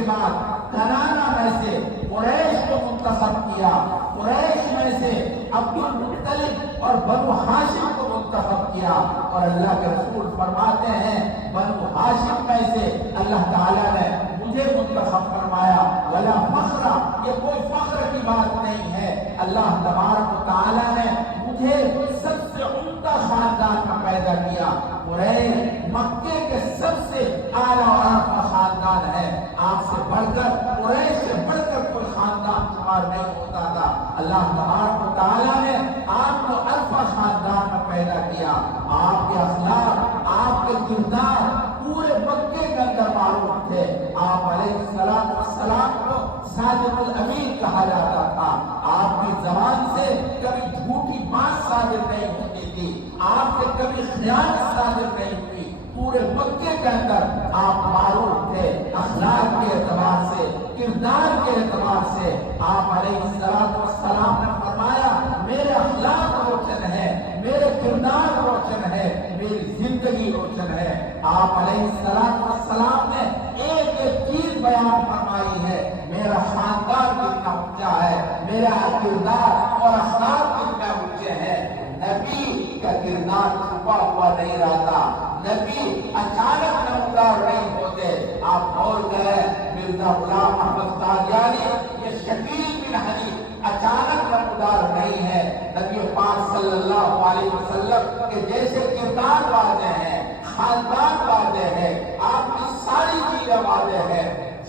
کے بعد کنانا میں سے قریش کو منتخب کیا، قریش میں سے عبد المطلب اور بنو ہاشم کو منتخب کیا، اور اللہ کے رسول فرماتے ہیں بنو ہاشم میں سے اللہ تعالیٰ نے مجھے منتخب فرمایا، ولا فخر، یہ کوئی فخر کی بات نہیں ہے، اللہ تبارک و تعالیٰ نے مجھے سب سے عمدہ خاندان میں پیدا کیا۔ قریش مکے کے سب سے اعلیٰ اور اعلیٰ خاندان ہے، آپ سے بڑھ کر قریش سے بڑھ کر کوئی خاندان شمار نہیں ہوتا تھا۔ اللہ تبارک و تعالیٰ نے آپ کو الفا خاندان میں پیدا کیا، آپ کے اخلاق، آپ کے کردار پورے مکے کے اندر معروف تھے۔ آپ علیہ السلام کو صادق الامین کہا جاتا تھا، آپ کی زبان سے کبھی جھوٹی بات صادر نہیں ہوتی تھی، آپ سے کبھی خیانت صادر نہیں ہوئی، پورے مکے کے اندر آپ معروف تھے، اخلاق کے اعتبار سے، کردار کے اعتبار سے۔ آپ علیہ السلام نے فرمایا میرے اخلاق روشن ہے، میرے کردار روشن ہے، میری زندگی روشن ہے۔ آپ علیہ السلام نے ایک ایک چیز بیان فرمائی ہے، میرا خاندان کتنا اونچا ہے، میرا کردار اور اخلاق کتنا اونچے ہیں۔ نبی کا کردار چھپا ہوا نہیں رہتا، نبی اچانک نمودار نہیں ہوتے۔ آپ بول گئے مرزا غلام احمد قادیانی، یہ شکیل بن حنیف اچانک نمودار نہیں ہے، نبی پاک صلی اللہ علیہ وسلم کے جیسے کردار واضح ہیں، خاندان واضح ہے، آپ کی ساری چیزیں واضح ہے۔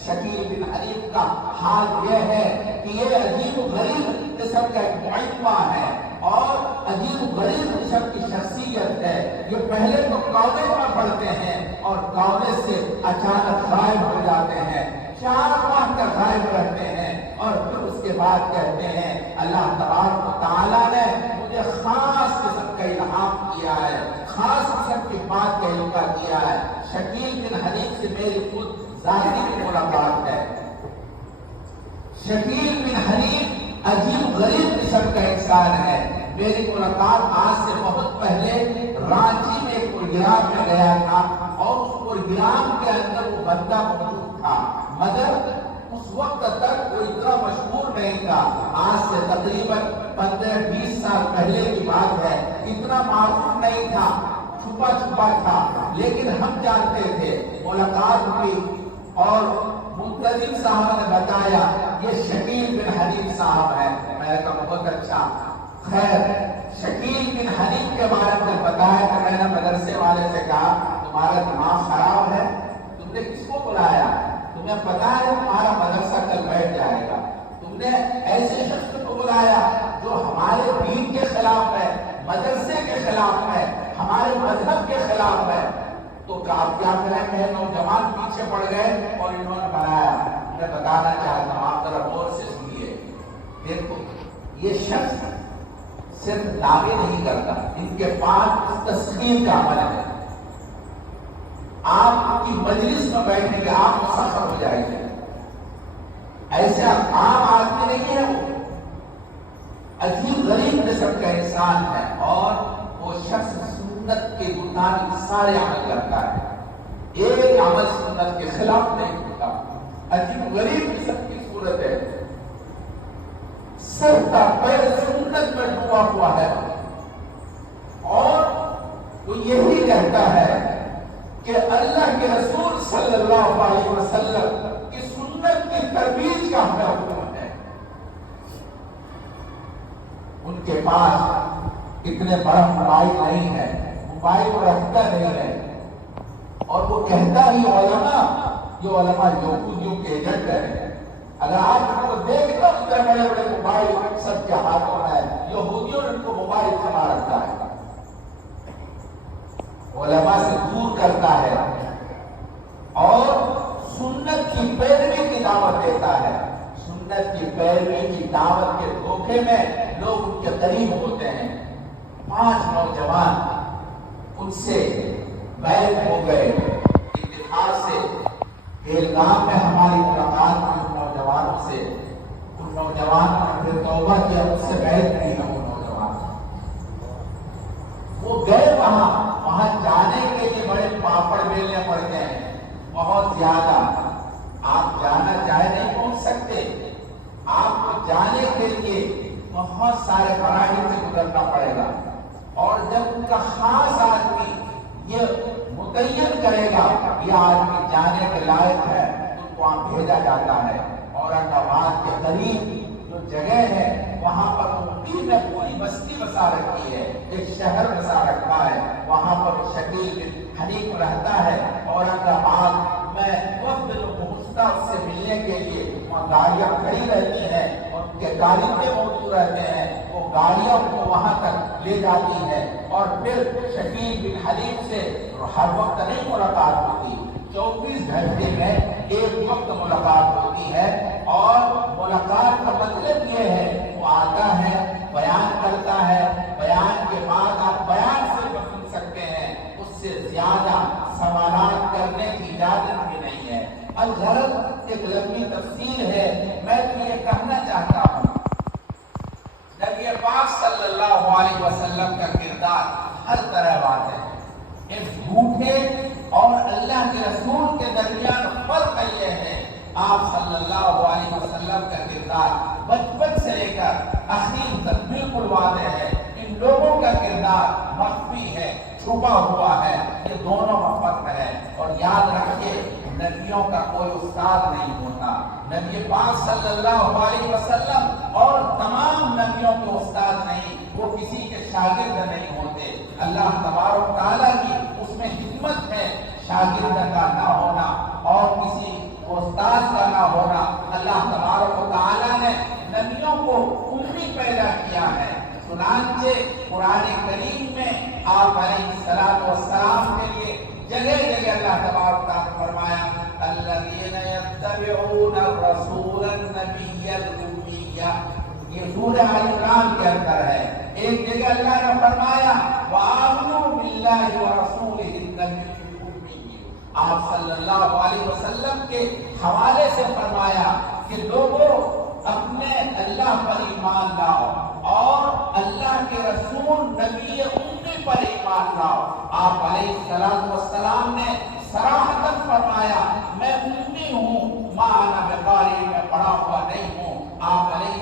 شکیل بن حنیف کا حال یہ ہے کہ یہ عجیب و غریب قسم کا ایک معمہ ہے اور عجیب و غریب قسم کی شخصیت ہے۔ یہ پہلے تو کالج میں پڑھتے ہیں اور کالج سے اچانک غائب ہو جاتے ہیں، 4 ماہ تک غائب رہتے ہیں، اور پھر اس کے بعد کہتے ہیں اللہ تبارک و تعالیٰ نے مجھے خاص قسم کا الہام کیا ہے، خاص قسم کی بات کا علم کیا ہے۔ شکیل بن حنیف سے میری خود ظاہری ملاقات ہے۔ شکیل بن حنیف عجیب غریب قسم کا انسان ہے، میری ملاقات آج سے بہت پہلے رانچی میں ایک پروگرام میں گیا تھا، اور اس پروگرام کے اندر وہ بندہ موجود تھا، مگر اس وقت تک وہ اتنا مشہور نہیں تھا، آج سے تقریباً 15-20 سال پہلے کی بات ہے، اتنا معروف نہیں تھا، چھپا چھپا تھا، لیکن ہم جانتے تھے۔ ملاقات ہوئی اور منتظم صاحب نے بتایا یہ شکیل بن حنیف صاحب ہے، میں نے کہا بہت اچھا۔ خیر، شکیل بن حنیف کے بارے میں بتایا تو میں نے مدرسے والے سے کہا تمہارا دماغ خراب ہے، تم نے کس کو بلایا؟ تمہیں پتا ہے تمہارا مدرسہ کل بیٹھ جائے گا، تم نے ایسے شخص کو بلایا جو ہمارے دین کے خلاف ہے، مدرسے کے خلاف ہے، ہمارے مذہب کے خلاف ہے۔ تو آپ کیا کریں گے؟ نوجوان پیچھے پڑ گئے اور انہوں نے بنایا۔ میں بتانا چاہتا ہوں، آپ ذرا غور سے سنیے، دیکھو یہ شخص صرف دعوے نہیں کرتا، ان کے پاس تسخیر کا عمل ہے۔ آپ کی مجلس میں بیٹھیں گے آپ مسخر ہو جائیں گے، ایسا عام آدمی نہیں ہے، وہ عجیب غریب قسم کا انسان ہے، اور وہ شخص سنت کے مطابق سارے عمل کرتا ہے، ایک عمل سنت کے خلاف نہیں ہوتا، عجیب غریب قسم کی صورت ہے، سر کا پیر سنت میں ڈوبا ہوا ہے، اور وہ یہی کہتا ہے کہ اللہ کے رسول صلی اللہ علیہ وسلم کی سنت کی ترویج کا ہمیں حکم ہے۔ ان کے پاس اتنے بڑا موبائل نہیں ہے، موبائل رکھتا نہیں ہے، اور وہ کہتا ہی علماء، جو علماء یہودیوں کے ایجنٹ ہیں، اگر آپ ان کو دیکھ لو اتنے بڑے بڑے موبائل سب کے ہاتھوں میں، یہودیوں نے ان کو موبائل تھما رکھا ہے، علماء سے دور کرتا ہے اور سنت کی پیروی کی دعوت دیتا ہے۔ سنت کی پیروی کی دعوت کے دھوکے میں لوگ ان کے قریب ہوتے ہیں۔ 5 نوجوان ان سے بیعت ہو گئے اتفاق سے، بیلگام میں ہماری ملاقات ہوئی ان نوجوانوں سے، ان نوجوانوں نے پھر توبہ کیا، ان سے بیعت کی ہے وہ نوجوان۔ وہ گئے وہاں جانے کے لیے بڑے پاپڑ بیلنے پڑتے ہیں، بہت زیادہ۔ آپ جانا کرے گا یہ آدمی جانے کے لائق ہے، ان کو وہاں بھیجا جاتا ہے۔ اورنگ آباد کے قریب جو جگہ ہے وہاں پر مفتی نے پوری بستی بسا رکھی ہے، ایک شہر بسا رکھا ہے، وہاں پر شکیل بن حنیف رہتا ہے۔ اورنگ آباد میں وفد جو پہنچتا اس سے ملنے کے لیے وہاں گاڑیاں کھڑی رہتی ہیں اور ان کے گاڑیوں موجود رہتے ہیں، وہ گاڑیاں کو وہاں تک لے جاتی ہے اور پھر شکیل بن حنیف سے ہر وقت نہیں ملاقات ہوتی، 24 گھنٹے میں ایک وقت ملاقات ہوتی ہے، اور ملاقات کا مطلب یہ ہے وہ آتا ہے، بیان کرتا ہے، بیان کے بعد آپ بیان سے سن سکتے ہیں، اس سے زیادہ سوالات کرنے کی اجازت بھی نہیں ہے۔ الغرض ایک لمبی تفصیل ہے، میں تو یہ کہنا چاہتا ہوں نبی پاک صلی اللہ علیہ وسلم کا کردار ہر طرح بات ہے۔ ایک جھوٹے اور اللہ کے رسول کے درمیان فرق یہ ہے، آپ صلی اللہ علیہ وسلم کا کردار بچپن سے لے کر اخیر تک بالکل واضح ہے، ان لوگوں کا کردار مخفی ہے، چھپا ہوا ہے، یہ دونوں میں فرق ہے۔ اور یاد رکھیے نبیوں کا کوئی استاد نہیں ہوتا، نبی پاک صلی اللہ علیہ وسلم اور تمام نبیوں کے استاد نہیں، وہ کسی کے شاگرد نہیں ہوتے۔ اللہ تبارک و تعالیٰ کی اس میں حکمت ہے، شاگرد کا نہ ہونا اور کسی استاد کا نہ ہونا۔ اللہ تبارک و تعالیٰ نے نبیوں کو امی پیدا کیا ہے، چنانچہ قرآن کریم میں آپ علیہ الصلوۃ والسلام کے لیے جگہ جگہ اللہ تبارک و تعالیٰ نے فرمایا الذین یتبعون الرسول النبی الأمی، یہ سورہ آل عمران کے اندر ہے۔ ایک جگہ اللہ نے فرمایا وآمنوا باللہ ورسولہ النبی الأمی، آپ صلی اللہ علیہ وسلم کے حوالے سے فرمایا کہ لوگوں اپنے اللہ پر ایمان لاؤ اور اللہ کے رسول نبی امی پر ایمان لاؤ۔ آپ علیہ السلام نے صراحتاً فرمایا میں امی ہوں، ما انا بقاری، میں پڑھا ہوا نہیں ہوں۔ آپ علیہ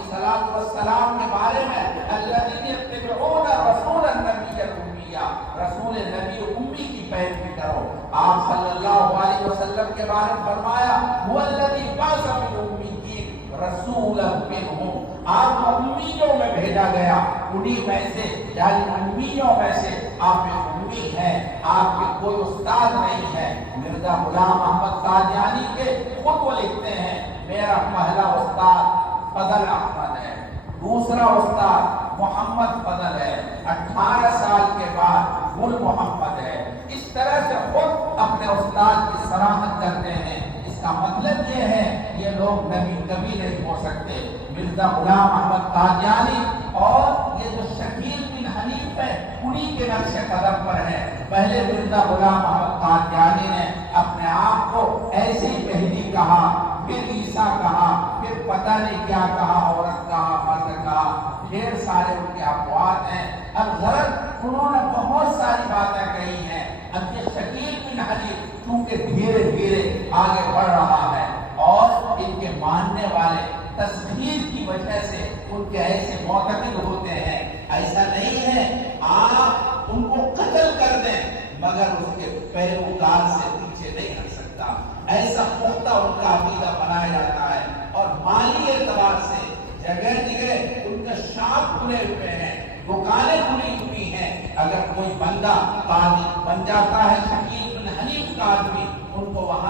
السلام کے بارے میں الذین یتبعون رسول النبی الأمی، رسول نبی امی کی پیروی کرو۔ آپ صلی اللہ علیہ وسلم کے بارے میں فرمایا هو الذی بعث فی الأمیین رسولا منہم، آپ امیوں میں بھیجا گیا، انہی میں سے یعنی امیوں میں سے آپ ایک امی ہیں، آپ کے کوئی استاد نہیں ہے۔ مرزا غلام احمد قادیانی کے خود وہ لکھتے ہیں میرا پہلا استاد فضل احمد ہے، دوسرا استاد محمد فضل ہے، 18 سال کے بعد گل محمد ہے۔ اس طرح سے خود اپنے استاد کی صراحت کرتے ہیں۔ اس کا مطلب یہ ہے یہ لوگ نبی کبھی نہیں ہو سکتے۔ مرزا غلام احمد قادیانی اور یہ جو شکیل بن حنیف ہے انہی کے نقش قدم پر ہے۔ پہلے مرزا غلام احمد قادیانی نے اپنے آپ کو ایسے ہی مہدی کہا، پھر عیسیٰ کہا، پھر پتہ نہیں کیا کہا، عورت کہا، مرد کہا، ڈھیر سارے ان کے اقوال ہیں۔ الغرض انہوں نے بہت ساری باتیں کہی ہیں۔ اب یہ شکیل بن حنیف کیونکہ دھیرے دھیرے آگے بڑھ رہا ہے اور ان کے ماننے والے تصویر کی وجہ سے ان کے ایسے معتقد ہوتے ہیں، ایسا نہیں ہے آپ ان کو قتل کر دیں مگر اس کے پیروکار سے پیچھے نہیں ہٹ سکتا، ایسا پختہ ان کا عقیدہ بنایا جاتا ہے۔ اور مالی اعتبار سے جگہ جگہ ان کے شاپ کھلے ہوئے ہیں، دکانیں کھلی ہوئی ہیں۔ اگر کوئی بندہ قاضی بن جاتا ہے شکیل بن حنیف کا آدمی، ان کو وہاں